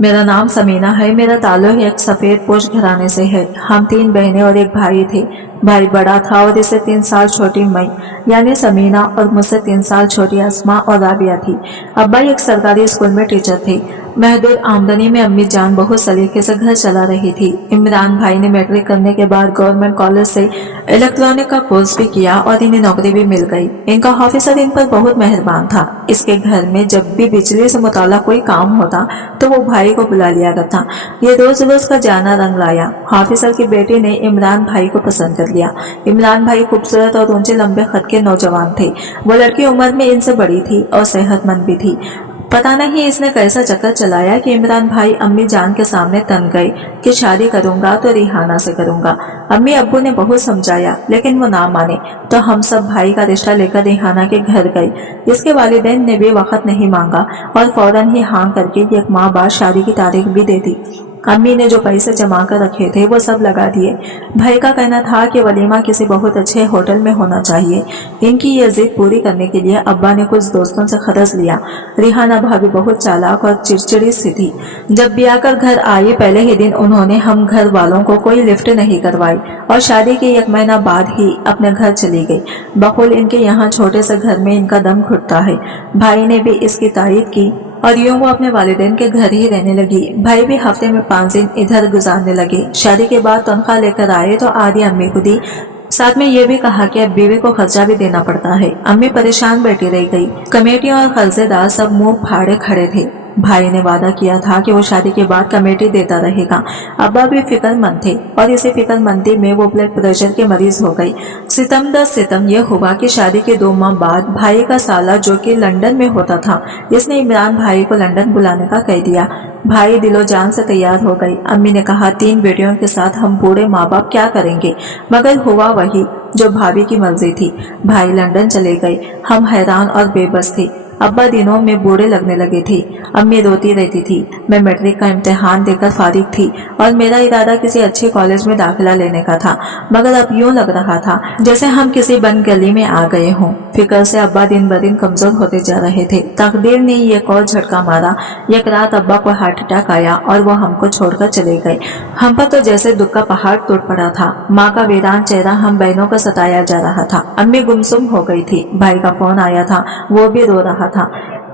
मेरा नाम समीना है। मेरा ताल्लुक एक सफेद पोश घराने से है। हम 3 बहनें और एक भाई थे। भाई बड़ा था और इससे 3 साल छोटी मई यानी समीना और मुझसे 3 साल छोटी अस्मा और राबिया थी। अब्बा एक सरकारी स्कूल में टीचर थे। महदूद आमदनी में अम्मी जान बहुत सलीके से घर चला रही थी। इमरान भाई ने मैट्रिक करने के बाद गवर्नमेंट कॉलेज से इलेक्ट्रॉनिक का कोर्स भी किया और इन्हें नौकरी भी मिल गई। इनका ऑफिसर इन पर बहुत मेहरबान था। इसके घर में जब भी बिजली से मुताल्लिक कोई काम होता तो वो भाई को बुला लिया करता। ये रोज रोज का जाना रंग लाया। ऑफिसर की बेटी ने इमरान भाई को पसंद कर लिया। इमरान भाई खूबसूरत और ऊंचे लंबे कद के नौजवान थे। वो लड़की उम्र में इनसे बड़ी थी और सेहतमंद भी थी। पता नहीं इसने कैसा चक्कर चलाया कि इमरान भाई अम्मी जान के सामने तन गए कि शादी करूंगा तो रिहाना से करूंगा। अम्मी अब्बू ने बहुत समझाया लेकिन वो ना माने, तो हम सब भाई का रिश्ता लेकर रिहाना के घर गए। इसके वालिदैन ने भी वक्त नहीं मांगा और फौरन ही हाँ करके 1 माह बाद शादी की तारीख भी दे दी। अम्मी ने जो पैसे जमा कर रखे थे वो सब लगा दिए। भाई का कहना था कि वलीमा किसी बहुत अच्छे होटल में होना चाहिए। इनकी ये जिद पूरी करने के लिए अब्बा ने कुछ दोस्तों से खर्च लिया। रिहाना भाभी बहुत चालाक और चिड़चिड़ी सी थी। जब ब्याह कर घर आई पहले ही दिन उन्होंने हम घर वालों को कोई लिफ्ट नहीं करवाई और शादी के 1 महीना बाद ही अपने घर चली गई। बकुल इनके यहाँ छोटे से घर में इनका दम घुटता है। भाई ने भी इसकी तारीफ की और यूं वो अपने वालिदैन के घर ही रहने लगी। भाई भी हफ्ते में 5 दिन इधर गुजारने लगे। शादी के बाद तनख्वाह लेकर आए तो आधी अम्मी को दी। साथ में ये भी कहा कि अब बीवी को खर्चा भी देना पड़ता है। अम्मी परेशान बैठी रह गई। कमेटियां और कर्जेदार सब मुंह फाड़े खड़े थे। भाई ने वादा किया था कि वो शादी के बाद कमेटी देता रहेगा। अब्बा भी फिक्रमंद थे और इसी फिक्रमंदी में वो ब्लड प्रेशर के मरीज हो गई। सितम दर सितम यह हुआ कि शादी के 2 माह बाद भाई का साला जो कि लंदन में होता था, इसने इमरान भाई को लंदन बुलाने का कह दिया। भाई दिलो जान से तैयार हो गई। अम्मी ने कहा 3 बेटियों के साथ हम बूढ़े माँ बाप क्या करेंगे, मगर हुआ वही जो भाभी की मर्जी थी। भाई लंदन चले गए। हम हैरान और बेबस थे। अब्बा दिनों में बूढ़े लगने लगे थे। अम्मी रोती रहती थी। मैं मैट्रिक का इम्तिहान देकर फारिग थी और मेरा इरादा किसी अच्छे कॉलेज में दाखिला लेने का था, मगर अब यूं लग रहा था जैसे हम किसी बंद गली में आ गए हों। फिक्र से अब्बा दिन ब दिन कमजोर होते जा रहे थे। तकदीर ने एक और झटका मारा। एक रात अब्बा को हार्ट अटैक आया और वो हमको छोड़कर चले गए। हम पर तो जैसे दुख का पहाड़ टूट पड़ा था। माँ का वीरान चेहरा हम बहनों को सताया जा रहा था। अम्मी गुमसुम हो गई थी। भाई का फोन आया था, वो भी रो रहा था।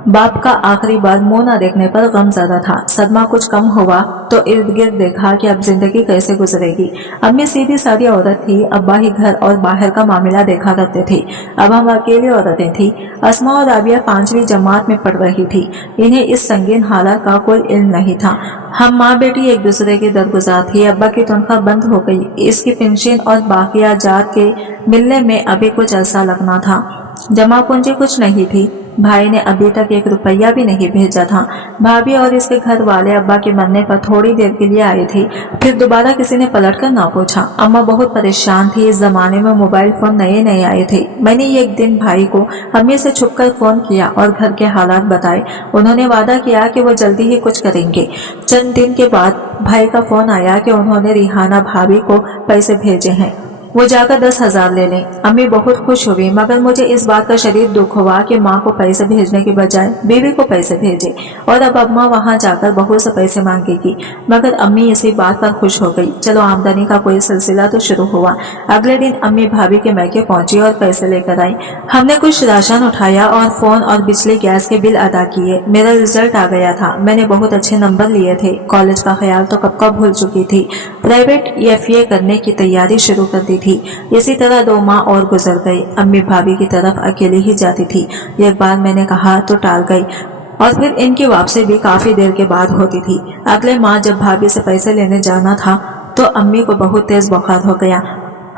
बाप का आखिरी बार मुंह न देखने पर गम ज्यादा था। सदमा कुछ कम हुआ तो इर्द गिर्द देखा कि अब जिंदगी कैसे गुजरेगी। अम्मी सीधी सादी औरत थी। अब्बा ही घर और बाहर का मामला देखा करते थे। अब हम अकेली औरतें थी। अस्मा और राबिया 5वीं जमात में पढ़ रही थी। इन्हें इस संगीन हालत का कोई इल्म नहीं था। हम माँ बेटी एक दूसरे की दरगुजार थी। अब्बा की तनख्वाह बंद हो गई। इसकी पेंशन और बाकिया जात के मिलने में अभी कुछ ऐसा लगना था। जमा पूंजी कुछ नहीं थी। भाई ने अभी तक 1 रुपया भी नहीं भेजा था। भाभी और इसके घर वाले अब्बा के मरने पर थोड़ी देर के लिए आए थे, फिर दोबारा किसी ने पलट कर ना पूछा। अम्मा बहुत परेशान थी। इस जमाने में मोबाइल फोन नए नए आए थे। मैंने एक दिन भाई को अम्मी से छुपकर फोन किया और घर के हालात बताए। उन्होंने वादा किया कि वो जल्दी ही कुछ करेंगे। चंद दिन के बाद भाई का फोन आया कि उन्होंने रिहाना भाभी को पैसे भेजे हैं, वो जाकर 10,000 ले लें। अम्मी बहुत खुश हुई, मगर मुझे इस बात का शदीद दुख हुआ कि माँ को पैसे भेजने के बजाय बीवी को पैसे भेजे और अब अम्मा वहाँ जाकर बहू से पैसे मांगेगी। मगर अम्मी इसी बात पर खुश हो गई। चलो आमदनी का कोई सिलसिला तो शुरू हुआ। अगले दिन अम्मी भाभी के मैके पहुंची और पैसे लेकर आई। हमने कुछ राशन उठाया और फोन और बिजली गैस के बिल अदा किए। मेरा रिजल्ट आ गया था। मैंने बहुत अच्छे नंबर लिए थे। कॉलेज का ख्याल तो कब का भूल चुकी थी। प्राइवेट FA करने की तैयारी शुरू कर दी थी। इसी तरह 2 माह और गुजर गए। अम्मी भाभी की तरफ अकेली ही जाती थी। एक बार मैंने कहा तो टाल गई और फिर इनकी वापसी भी काफी देर के बाद होती थी। अगले माह जब भाभी से पैसे लेने जाना था तो अम्मी को बहुत तेज बुखार हो गया।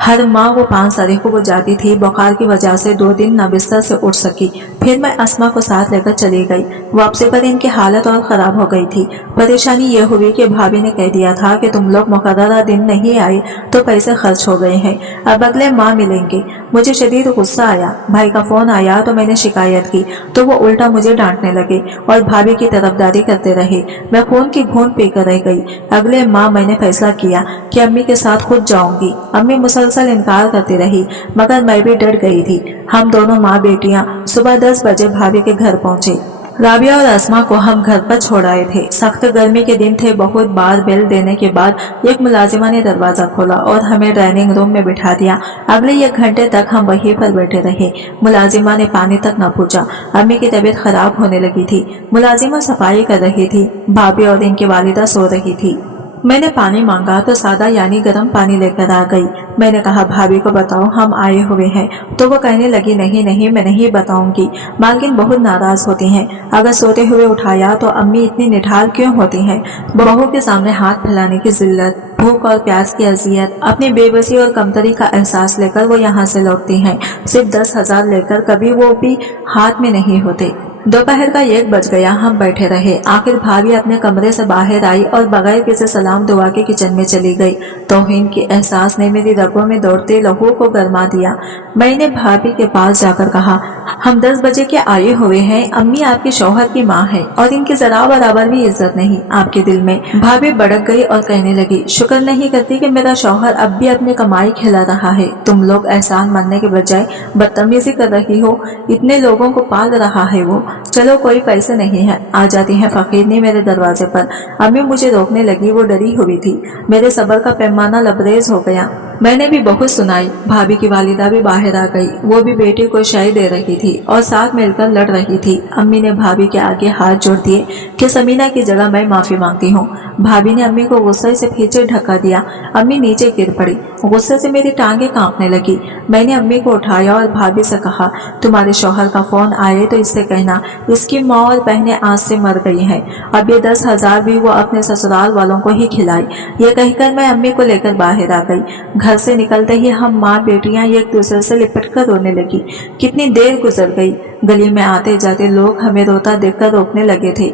हर माह वो 5 तारीख को जाती थी। बुखार की वजह से 2 दिन न बिस्तर से उठ सकी। फिर मैं अस्मा को साथ लेकर चली गई। वापसी पर इनकी हालत और खराब हो गई थी। परेशानी ये हुई कि भाभी ने कह दिया था कि तुम लोग मुकर्ररा दिन नहीं आए तो पैसे खर्च हो गए हैं, अब अगले माह मिलेंगे। मुझे शदीद गुस्सा आया। भाई का फोन आया तो मैंने शिकायत की तो वो उल्टा मुझे डांटने लगे और भाभी की तरफदारी करते रहे। मैं खून की घूंट पीकर रह गई। अगले माह मैंने फैसला किया कि अम्मी के साथ खुद जाऊंगी। अम्मी मुसलसल इनकार करती रही, मगर मैं भी डर गई थी। हम दोनों माँ बेटियां सुबह 10 बजे भाभी के घर पहुंचे। राबिया और अस्मा को हम घर पर छोड़ आए थे। सख्त गर्मी के दिन थे। बहुत बार बेल देने के बाद एक मुलाजिमा ने दरवाजा खोला और हमें डाइनिंग रूम में बिठा दिया। अगले 1 घंटे तक हम वहीं पर बैठे रहे। मुलाजिमा ने पानी तक न पूछा। अम्मी की तबीयत खराब होने लगी थी। मुलाजिमा सफाई कर रही थी। भाभी और इनकी वालिदा सो रही थी। मैंने पानी मांगा तो सादा यानी गर्म पानी लेकर आ गई। मैंने कहा भाभी को बताओ हम आए हुए हैं, तो वो कहने लगी नहीं नहीं मैं नहीं बताऊंगी। मालकिन बहुत नाराज होती हैं। अगर सोते हुए उठाया तो अम्मी इतनी निठार क्यों होती हैं? बहू के सामने हाथ फैलाने की जिल्लत, भूख और प्यास की अजियत, अपनी बेबसी और कमतरी का एहसास लेकर वो यहाँ से लौटती हैं। सिर्फ 10,000 लेकर, कभी वो भी हाथ में नहीं होते। दोपहर का 1 बज गया। हम बैठे रहे। आखिर भाभी अपने कमरे से बाहर आई और बगैर किसी सलाम दुआ के किचन में चली गई। तौहीन के एहसास ने मेरी रगों में दौड़ते लहू को गरमा दिया। मैंने भाभी के पास जाकर कहा, हम 10 बजे के आए हुए हैं। अम्मी आपके शौहर की माँ है और इनकी जरा बराबर भी इज्जत नहीं आपके दिल में। भाभी भड़क गई और कहने लगी, शुक्र नहीं करती कि मेरा शौहर अब भी अपनी कमाई खिला रहा है। तुम लोग एहसान मानने के बजाय बदतमीजी कर रही हो। इतने लोगों को पाल रहा है वो। चलो कोई पैसे नहीं है। आ जाती है फकीरनी मेरे दरवाजे पर। अम्मी मुझे रोकने लगी। वो डरी हुई थी। मेरे सब्र का पैमाना लबरेज हो गया। मैंने भी बहुत सुनाई। भाभी की वालिदा भी बाहर आ गई। वो भी बेटी को शाही दे रही थी और साथ मिलकर लड़ रही थी। अम्मी ने भाभी के आगे हाथ जोड़ दिए कि समीना की जगह मैं माफी मांगती हूँ। भाभी ने अम्मी को गुस्से से पीछे ढका दिया। अम्मी नीचे गिर पड़ी। गुस्से से मेरी टांगें कांपने लगी। मैंने अम्मी को उठाया और भाभी से कहा, तुम्हारे शौहर का फोन आए तो इससे कहना इसकी माँ और बहनें आज से मर गई हैं। अब ये 10,000 भी वो अपने ससुराल वालों को ही खिलाई। ये कहकर मैं अम्मी को लेकर बाहर आ गई। घर से निकलते ही हम माँ बेटियां एक दूसरे से लिपटकर रोने लगी। कितनी देर गुजर गई। गली में आते जाते लोग हमें रोता देखकर रोकने लगे थे।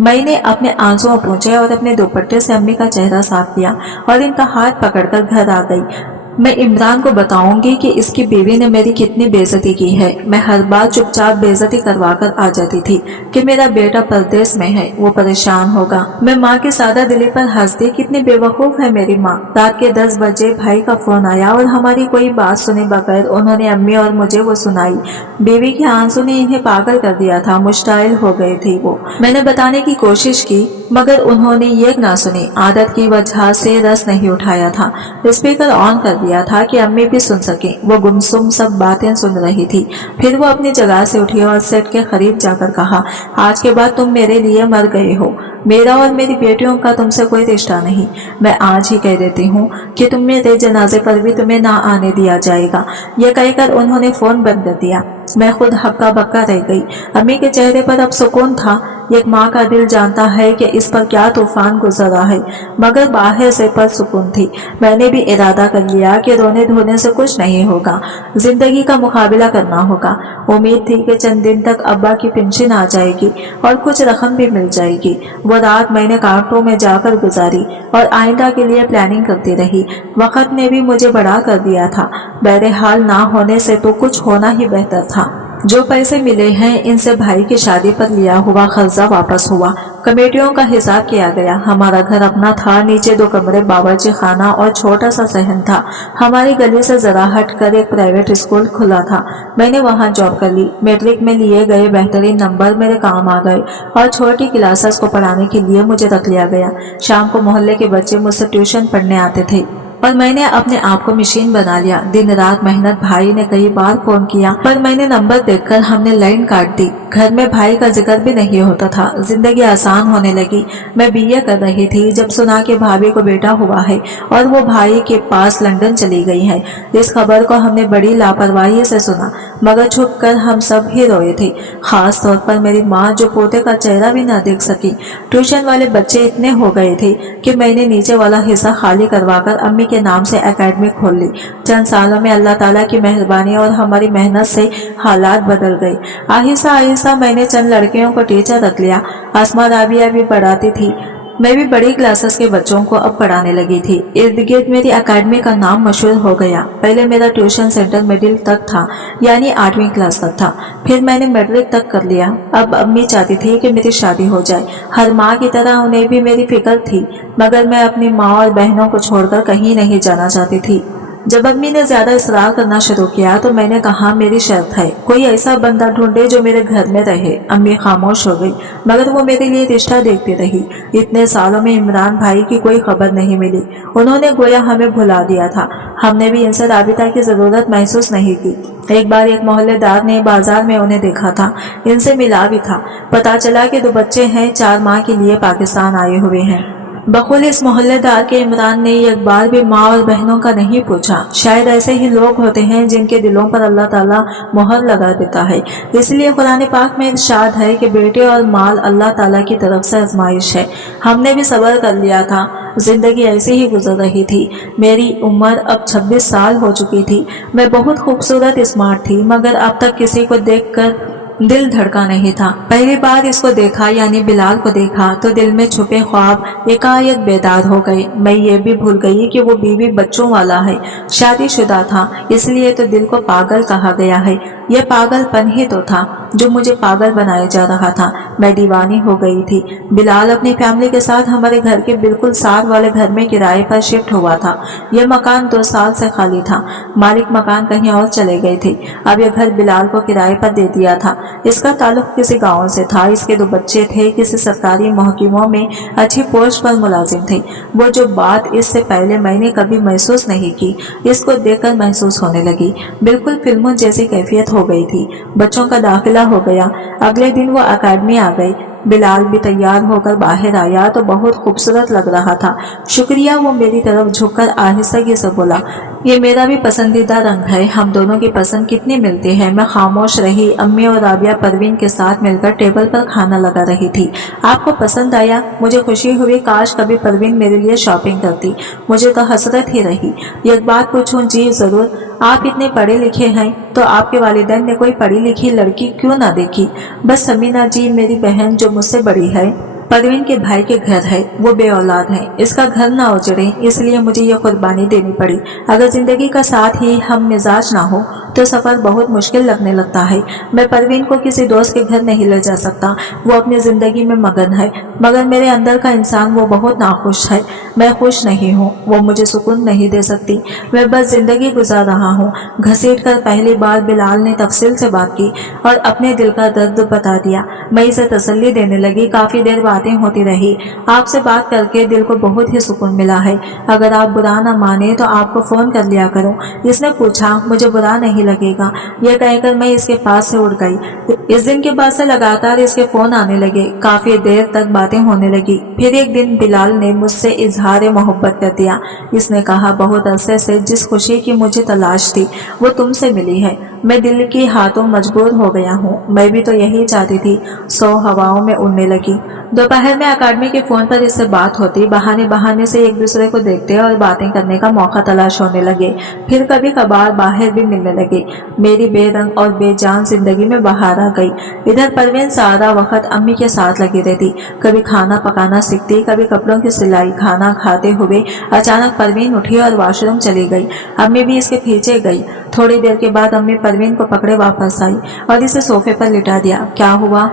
मैंने अपने आंसुओं पोंछे और अपने दुपट्टे से अम्मी का चेहरा साफ किया और इनका हाथ पकड़कर घर आ गई। मैं इमरान को बताऊंगी कि इसकी बीवी ने मेरी कितनी बेइज्जती की है। मैं हर बार चुपचाप बेइज्जती करवाकर आ जाती थी कि मेरा बेटा परदेश में है, वो परेशान होगा। मैं माँ की सादा दिली पर हंसती। कितनी बेवकूफ है मेरी माँ। रात के 10 बजे भाई का फोन आया और हमारी कोई बात सुने बगैर उन्होंने अम्मी और मुझे वो सुनाई। बीवी के आंसू ने इन्हें पागल कर दिया था। मुश्ताइल हो गए थे वो। मैंने बताने की कोशिश की मगर उन्होंने ये ना सुनी। आदत की वजह से रस नहीं उठाया था। स्पीकर ऑन कर दिया था कि अम्मी भी सुन सके। वो गुमसुम सब बातें सुन रही थी। फिर वो अपनी जगह से उठी और सेट के करीब जाकर कहा, आज के बाद तुम मेरे लिए मर गए हो। मेरा और मेरी बेटियों का तुमसे कोई रिश्ता नहीं। मैं आज ही कह देती हूँ कि तुम मेरे जनाजे पर भी तुम्हें ना आने दिया जाएगा। ये कहकर उन्होंने फोन बंद कर दिया। मैं खुद हक्का बक्का रह गई। अम्मी के चेहरे पर अब सुकून था। एक माँ का दिल जानता है कि इस पर क्या तूफान गुजरा है, मगर बाहर से पर सुकून थी। मैंने भी इरादा कर लिया कि रोने धोने से कुछ नहीं होगा। जिंदगी का मुकाबला करना होगा। उम्मीद थी कि चंद दिन तक अब्बा की पेंशन आ जाएगी और कुछ रकम भी मिल जाएगी। वो रात मैंने कांटों में जाकर गुजारी और आइंदा के लिए प्लानिंग करती रही। वक्त ने भी मुझे बड़ा कर दिया था। बहरहाल ना होने से तो कुछ होना ही बेहतर था। जो पैसे मिले हैं इनसे भाई की शादी पर लिया हुआ खर्चा वापस हुआ। कमेटियों का हिसाब किया गया। हमारा घर अपना था। नीचे 2 कमरे, बावर्ची खाना और छोटा सा सहन था। हमारी गली से जरा हटकर एक प्राइवेट स्कूल खुला था। मैंने वहां जॉब कर ली। मैट्रिक में लिए गए बेहतरीन नंबर मेरे काम आ गए और छोटी क्लासेस को पढ़ाने के लिए मुझे रख लिया गया। शाम को मोहल्ले के बच्चे मुझसे ट्यूशन पढ़ने आते थे और मैंने अपने आप को मशीन बना लिया। दिन रात मेहनत। भाई ने कई बार फोन किया पर मैंने नंबर देखकर हमने लाइन काट दी। घर में भाई का जिक्र भी नहीं होता था। जिंदगी आसान होने लगी। मैं बीए कर रही थी जब सुना कि भाभी को बेटा हुआ है और वो भाई के पास लंदन चली गई है। इस खबर को हमने बड़ी लापरवाही से सुना मगर छुप कर हम सब ही रोए थे। खास तौर पर मेरी माँ जो पोते का चेहरा भी न देख सकी। ट्यूशन वाले बच्चे इतने हो गए थे कि मैंने नीचे वाला हिस्सा खाली करवाकर अम्मी के नाम से एकेडमी खोल ली। चंद सालों में अल्लाह ताला की मेहरबानी और हमारी मेहनत से हालात बदल गए। आहिस्ता आहिस्ता मैंने चंद लड़कियों को टीचर रख लिया। अस्मा राबिया भी पढ़ाती थी। मैं भी बड़ी क्लासेस के बच्चों को अब पढ़ाने लगी थी। इर्द गिर्द मेरी एकेडमी का नाम मशहूर हो गया। पहले मेरा ट्यूशन सेंटर मिडिल तक था, यानी 8वीं क्लास तक था। फिर मैंने मैट्रिक तक कर लिया। अब अम्मी चाहती थी कि मेरी शादी हो जाए। हर माँ की तरह उन्हें भी मेरी फिक्र थी, मगर मैं अपनी माँ और बहनों को छोड़कर कहीं नहीं जाना चाहती थी। जब अम्मी ने ज्यादा इसरार करना शुरू किया तो मैंने कहा मेरी शर्त है, कोई ऐसा बंदा ढूंढे जो मेरे घर में रहे। अम्मी खामोश हो गई, मगर वो मेरे लिए रिश्ता देखती रही। इतने सालों में इमरान भाई की कोई खबर नहीं मिली। उन्होंने गोया हमें भुला दिया था। हमने भी इनसे राबिता की जरूरत महसूस नहीं की। एक बार एक मोहल्लेदार ने बाजार में उन्हें देखा था, इनसे मिला भी था। पता चला कि 2 बच्चे हैं, 4 माह के लिए पाकिस्तान आए हुए हैं। बकुल इस मोहल्लेदार के इमरान ने एक बार भी माँ और बहनों का नहीं पूछा। शायद ऐसे ही लोग होते हैं जिनके दिलों पर अल्लाह ताला मोहर लगा देता है। इसलिए कुरान पाक में इरशाद है कि बेटे और माल अल्लाह ताला की तरफ से आजमाइश है। हमने भी सब्र कर लिया था। जिंदगी ऐसे ही गुजर रही थी। मेरी उम्र अब 26 साल हो चुकी थी। मैं बहुत खूबसूरत स्मार्ट थी, मगर अब तक किसी को देखकर दिल धड़का नहीं था। पहली बार इसको देखा यानी बिलाल को देखा तो दिल में छुपे ख्वाब एकाएक बेदार हो गए। मैं ये भी भूल गई कि वो बीवी बच्चों वाला है, शादीशुदा था, इसलिए तो दिल को पागल कहा गया है। ये पागलपन ही तो था जो मुझे पागल बनाया जा रहा था। मैं दीवानी हो गई थी। बिलाल अपनी फैमिली के साथ हमारे घर के बिल्कुल साथ वाले घर में किराए पर शिफ्ट हुआ था। यह मकान 2 साल से खाली था। मालिक मकान कहीं और चले गए थे। अब यह घर बिलाल को किराए पर दे दिया था। इसका ताल्लुक किसी गांव से था। इसके 2 बच्चे थे, किसी सरकारी महकमों में अच्छी पोस्ट पर मुलाजिम थे। वो जो बात इससे पहले मैंने कभी महसूस नहीं की, इसको देखकर महसूस होने लगी। बिल्कुल फिल्मों जैसी कैफियत हो गई थी। बच्चों का दाखिला हो गया। अगले दिन वो अकेडमी आ गई। बिलाल भी तैयार होकर बाहर आया तो बहुत खूबसूरत लग रहा था। शुक्रिया, वो मेरी तरफ झुककर आहिस्तगी से बोला। ये मेरा भी पसंदीदा रंग है। हम दोनों की पसंद कितनी मिलती है। मैं खामोश रही। अम्मी और राबिया परवीन के साथ मिलकर टेबल पर खाना लगा रही थी। आपको पसंद आया? मुझे खुशी हुई। काश कभी परवीन मेरे लिए शॉपिंग करती। मुझे तो हसरत ही रही। एक बात पूछूं? जी जरूर। आप इतने पढ़े लिखे हैं तो आपके वालिदैन ने कोई पढ़ी लिखी लड़की क्यों ना देखी? बस समीना जी, मेरी बहन जो मुझसे बड़ी है, परवीन के भाई के घर है। वो बे औलाद है। इसका घर ना उजड़े इसलिए मुझे ये कुर्बानी देनी पड़ी। अगर जिंदगी का साथ ही हम मिजाज ना हो तो सफर बहुत मुश्किल लगने लगता है। मैं परवीन को किसी दोस्त के घर नहीं ले जा सकता। वो अपनी जिंदगी में मगन है, मगर मेरे अंदर का इंसान वो बहुत नाखुश है। मैं खुश नहीं हूँ। वो मुझे सुकून नहीं दे सकती। मैं बस जिंदगी गुजार रहा हूँ। घसीट कर पहली बार बिलाल ने तफसील से बात की और अपने दिल का दर्द बता दिया। मैं इसे तसल्ली देने लगी। काफी देर बातें होती रही। आपसे बात करके दिल को बहुत ही सुकून मिला है। अगर आप बुरा ना माने तो आपको फोन कर लिया करो। इसने पूछा। मुझे बुरा नहीं लगेगा। यह कहकर मैं इसके पास से उड़ गई। इस दिन के बाद से लगातार इसके फोन आने लगे। काफी देर तक बातें होने लगी। फिर एक दिन बिलाल ने मुझसे इजहार मोहब्बत कर दिया। इसने कहा, बहुत अरसे से जिस खुशी की मुझे तलाश थी वो तुमसे मिली है। मैं दिल की हाथों मजबूर हो गया हूँ। मैं भी तो यही चाहती थी। 100 हवाओं में उड़ने लगी। दोपहर में अकादमी के फोन पर इससे बात होती। बहाने बहाने से एक दूसरे को देखते और बातें करने का मौका तलाश होने लगे। फिर कभी कभार बाहर भी मिलने लगे। मेरी बेरंग और बेजान जिंदगी में बाहर आ गई। इधर परवीन सारा वक्त अम्मी के साथ लगी रहती। कभी खाना पकाना सीखती, कभी कपड़ों की सिलाई। खाना खाते हुए अचानक परवीन उठी और वॉशरूम चली गई। अम्मी भी इसके पीछे गई। थोड़ी देर के बाद अम्मी परवीन को पकड़े वापस आई और इसे सोफे पर लिटा दिया। क्या हुआ?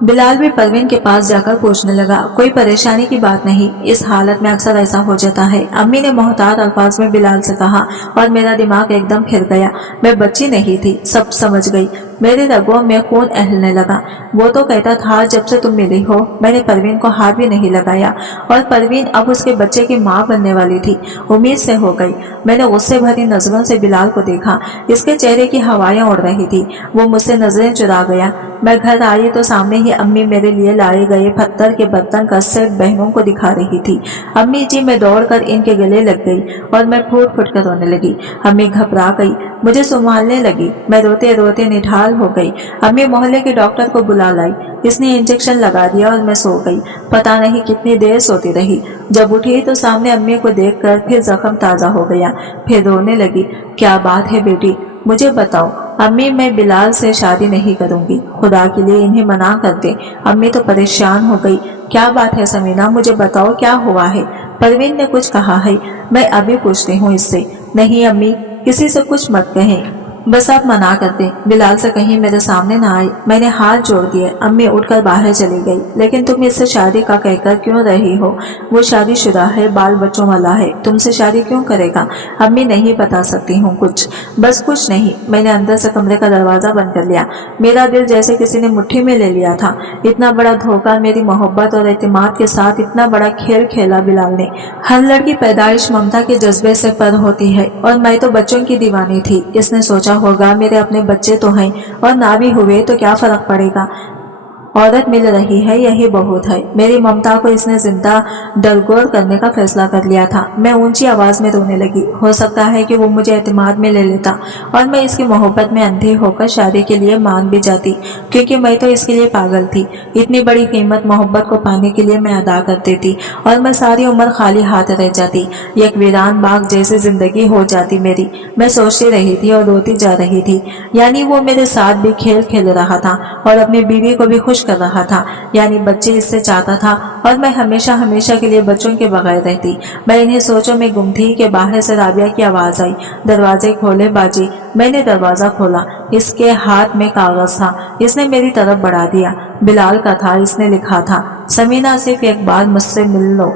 बिलाल भी परवीन के पास जाकर पूछने लगा। कोई परेशानी की बात नहीं, इस हालत में अक्सर ऐसा हो जाता है। अम्मी ने मोहतात अल्फाज में बिलाल से कहा और मेरा दिमाग एकदम फिर गया। मैं बच्ची नहीं थी, सब समझ गई। मेरे रगों में खून अहलने लगा। वो तो कहता था जब से तुम मिली हो मैंने परवीन को हाथ भी नहीं लगाया, और परवीन अब उसके बच्चे की माँ बनने वाली थी। उम्मीद से हो गई। मैंने गुस्से भरी नजरों से बिलाल को देखा। इसके चेहरे की हवाएं उड़ रही थी। वो मुझसे नजरें चुरा गया। मैं घर आई तो सामने ही अम्मी मेरे लिए लाए गए पत्थर के बर्तन का सेट बहनों को दिखा रही थी। अम्मी जी, मैं दौड़कर इनके गले लग गई और मैं फूट फूट कर रोने लगी। अम्मी घबरा गई, मुझे संभालने लगी। मैं रोते रोते निढाल हो गई। अम्मी मोहल्ले के डॉक्टर को बुला लाई। इसने इंजेक्शन लगा दिया और मैं सो गई। पता नहीं कितनी देर सोती रही। जब उठी तो सामने अम्मी को देखकर फिर जख्म ताजा हो गया। फिर रोने लगी। क्या बात है बेटी, मुझे बताओ। अम्मी, मैं बिलाल से शादी नहीं करूंगी। खुदा के लिए इन्हें मना कर दे। अम्मी तो परेशान हो गई। क्या बात है समीना, मुझे बताओ क्या हुआ है? परवीन ने कुछ कहा है? मैं अभी पूछती हूँ इससे। नहीं अम्मी, किसी से कुछ मत कहें। बस आप मना कर दें, बिलाल से कहीं मेरे सामने ना आए। मैंने हाथ जोड़ दिए। अम्मी उठकर बाहर चली गई। लेकिन तुम इससे शादी का कहकर क्यों रही हो? वो शादीशुदा है, बाल बच्चों वाला है, तुमसे शादी क्यों करेगा? अम्मी नहीं बता सकती हूँ कुछ। बस कुछ नहीं। मैंने अंदर से कमरे का दरवाजा बंद कर लिया। मेरा दिल जैसे किसी ने मुट्ठी में ले लिया था। इतना बड़ा धोखा, मेरी मोहब्बत और एतमाद के साथ इतना बड़ा खेल खेला बिलाल ने। हर लड़की पैदाइश ममता के जज्बे से पर होती है और मैं तो बच्चों की दीवानी थी। इसने सोचा होगा मेरे अपने बच्चे तो हैं और ना भी हुए तो क्या फर्क पड़ेगा, औरत मिल रही है यही बहुत है। मेरी ममता को इसने जिंदा दरगोर करने का फैसला कर लिया था। मैं ऊंची आवाज में रोने लगी। हो सकता है कि वो मुझे एतमाद में ले लेता और मैं इसकी मोहब्बत में अंधी होकर शादी के लिए मान भी जाती, क्योंकि मैं तो इसके लिए पागल थी। इतनी बड़ी कीमत मोहब्बत को पाने के लिए मैं अदा कर देती और मैं सारी उम्र खाली हाथ रह जाती। एक वीरान बाग जैसी जिंदगी हो जाती मेरी। मैं सोचती रही थी और रोती जा रही थी। यानी वो मेरे साथ भी खेल खेल रहा था और अपनी बीवी को भी खुश कर रहा था। यानी बच्चे इससे चाहता था और मैं हमेशा हमेशा के लिए बच्चों के बगैर रहती। मैं इन्हीं सोचों में गुम थी कि बाहर से राबिया की आवाज आई, दरवाजे खोले बाजी। मैंने दरवाजा खोला। इसके हाथ में कागज था। इसने मेरी तरफ बढ़ा दिया। बिलाल का था। इसने लिखा था, समीना सिर्फ एक बार मुझसे मिल लो,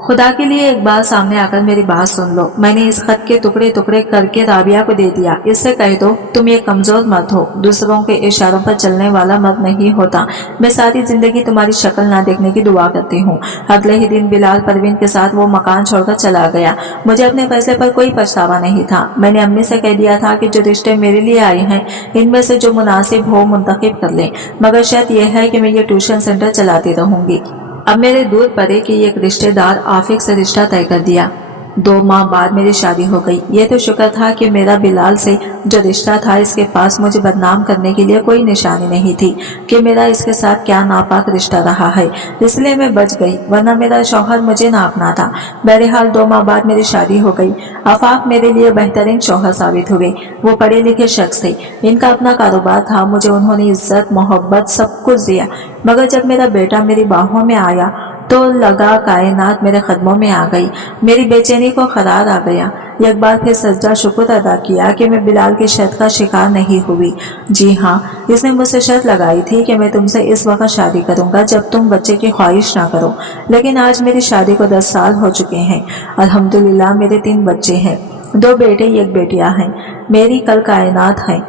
खुदा के लिए एक बार सामने आकर मेरी बात सुन लो। मैंने इस खत के टुकड़े टुकड़े करके राबिया को दे दिया। इससे कह दो तुम ये कमजोर मत हो, दूसरों के इशारों पर चलने वाला मत नहीं होता। मैं सारी जिंदगी तुम्हारी शक्ल ना देखने की दुआ करती हूँ। अगले ही दिन बिलाल परवीन के साथ वो मकान छोड़कर चला गया। मुझे अपने फैसले पर कोई पछतावा नहीं था। मैंने अम्मी से कह दिया था कि जो रिश्ते मेरे लिए आए हैं इनमें से जो मुनासिब हो मुंतखब कर ले, मगर शर्त यह है कि मैं ये ट्यूशन सेंटर चलाती रहूंगी। अब मेरे दूर पड़े कि एक रिश्तेदार आफिक से रिश्ता तय कर दिया। 2 माह बाद मेरी शादी हो गई। ये तो शुक्र था कि मेरा बिलाल से जो रिश्ता था इसके पास मुझे बदनाम करने के लिए कोई निशानी नहीं थी कि मेरा इसके साथ क्या नापाक रिश्ता रहा है, इसलिए मैं बच गई, वरना मेरा शौहर मुझे ना अपना था। बहरहाल 2 माह बाद मेरी शादी हो गई। आफाक मेरे लिए बेहतरीन शौहर साबित हुए। वो पढ़े लिखे शख्स थे। इनका अपना कारोबार था। मुझे उन्होंने इज्जत मोहब्बत सब कुछ दिया, मगर जब मेरा बेटा मेरी बाहों में आया तो लगा कायनात मेरे कदमों में आ गई। मेरी बेचैनी को करार आ गया। एक बार फिर सज्जा शुक्र अदा किया कि मैं बिलाल की शर्त का शिकार नहीं हुई। जी हाँ, इसने मुझसे शर्त लगाई थी कि मैं तुमसे इस वक्त शादी करूंगा जब तुम बच्चे की ख्वाहिश ना करो। लेकिन आज मेरी शादी को 10 साल हो चुके हैं। अल्हम्दुलिल्लाह मेरे 3 बच्चे हैं, 2 बेटे 1 बेटियां हैं। मेरी कल कायनात है।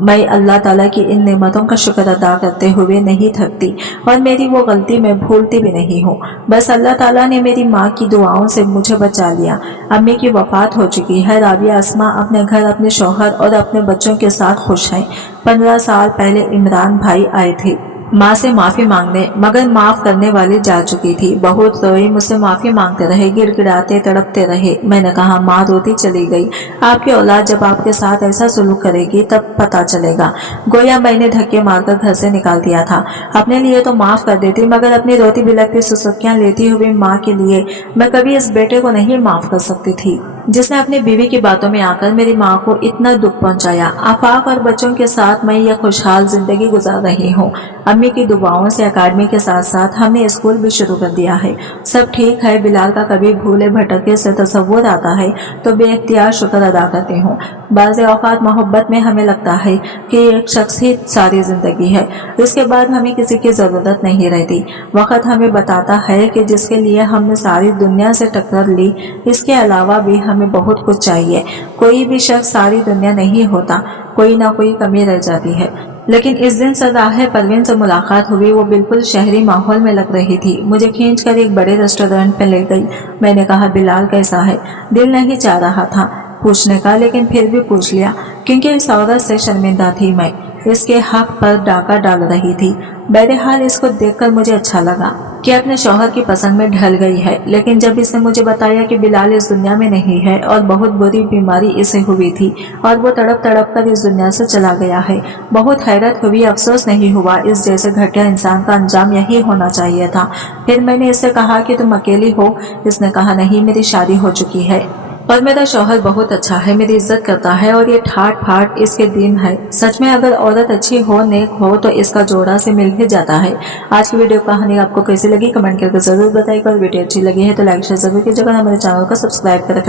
मैं अल्लाह ताला की इन नेमतों का शुक्र अदा करते हुए नहीं थकती और मेरी वो गलती मैं भूलती भी नहीं हूँ। बस अल्लाह ताला ने मेरी माँ की दुआओं से मुझे बचा लिया। अम्मी की वफात हो चुकी है। राबिया अस्मा अपने घर अपने शौहर और अपने बच्चों के साथ खुश हैं। 15 साल पहले इमरान भाई आए थे माँ से माफी मांगने, मगर माफ करने वाली जा चुकी थी। बहुत रोई, मुझसे माफी मांगते रहे, गिड़गिड़ाते तड़पते रहे। मैंने कहा माँ रोती चली गई। आपकी औलाद जब आपके साथ ऐसा सुलूक करेगी तब पता चलेगा। गोया मैंने धक्के मारकर घर से निकाल दिया था। अपने लिए तो माफ कर देती, मगर अपनी रोती बिलखती सुसुकियां लेती हुई माँ के लिए मैं कभी इस बेटे को नहीं माफ कर सकती थी जिसने अपनी बीवी की बातों में आकर मेरी माँ को इतना दुख पहुंचाया। आफाक और बच्चों के साथ मैं यह खुशहाल जिंदगी गुजार रही हूँ। अम्मी की दुआओं से अकाडमी के साथ साथ हमने स्कूल भी शुरू कर दिया है। सब ठीक है। बिलाल का कभी भूले भटके से तस्वुर आता है तो बेख्तियार शुक्र अदा करती हूँ। बाज़ औक़ात मोहब्बत में हमें लगता है कि एक शख्स ही सारी जिंदगी है, इसके बाद हमें किसी की जरूरत नहीं रहती। वक्त हमें बताता है कि जिसके लिए हमने सारी दुनिया से टक्कर ली, इसके अलावा भी हमें बहुत कुछ चाहिए। कोई भी शख्स सारी दुनिया नहीं होता, कोई ना कोई कमी रह जाती है। लेकिन इस दिन सदाह परवीन से मुलाकात हुई। वो बिल्कुल शहरी माहौल में लग रही थी। मुझे खींचकर एक बड़े रेस्टोरेंट में ले गई। मैंने कहा बिलाल कैसा है? दिल नहीं चाह रहा था पूछने का, लेकिन फिर भी पूछ लिया, क्योंकि इस औरत से शर्मिंदा थी। मैं इसके हक पर डाका डाल रही थी। बहरहाल इसको देखकर मुझे अच्छा लगा कि अपने शौहर की पसंद में ढल गई है। लेकिन जब इसने मुझे बताया कि बिलाल इस दुनिया में नहीं है और बहुत बुरी बीमारी इसे हुई थी और वो तड़प तड़प कर इस दुनिया से चला गया है, बहुत हैरत हुई। अफसोस नहीं हुआ। इस जैसे घटिया इंसान का अंजाम यही होना चाहिए था। फिर मैंने इससे कहा कि तुम अकेली हो? इसने कहा नहीं, मेरी शादी हो चुकी है और मेरा शौहर बहुत अच्छा है, मेरी इज्जत करता है और ये ठाट फाट इसके दिन है। सच में अगर औरत अच्छी हो, नेक हो तो इसका जोड़ा से मिल ही जाता है। आज की वीडियो कहानी आपको कैसी लगी कमेंट करके जरूर बताइएगा और वीडियो अच्छी लगी है तो लाइक शेयर जरूर कीजिएगा। हमारे चैनल को सब्सक्राइब करें।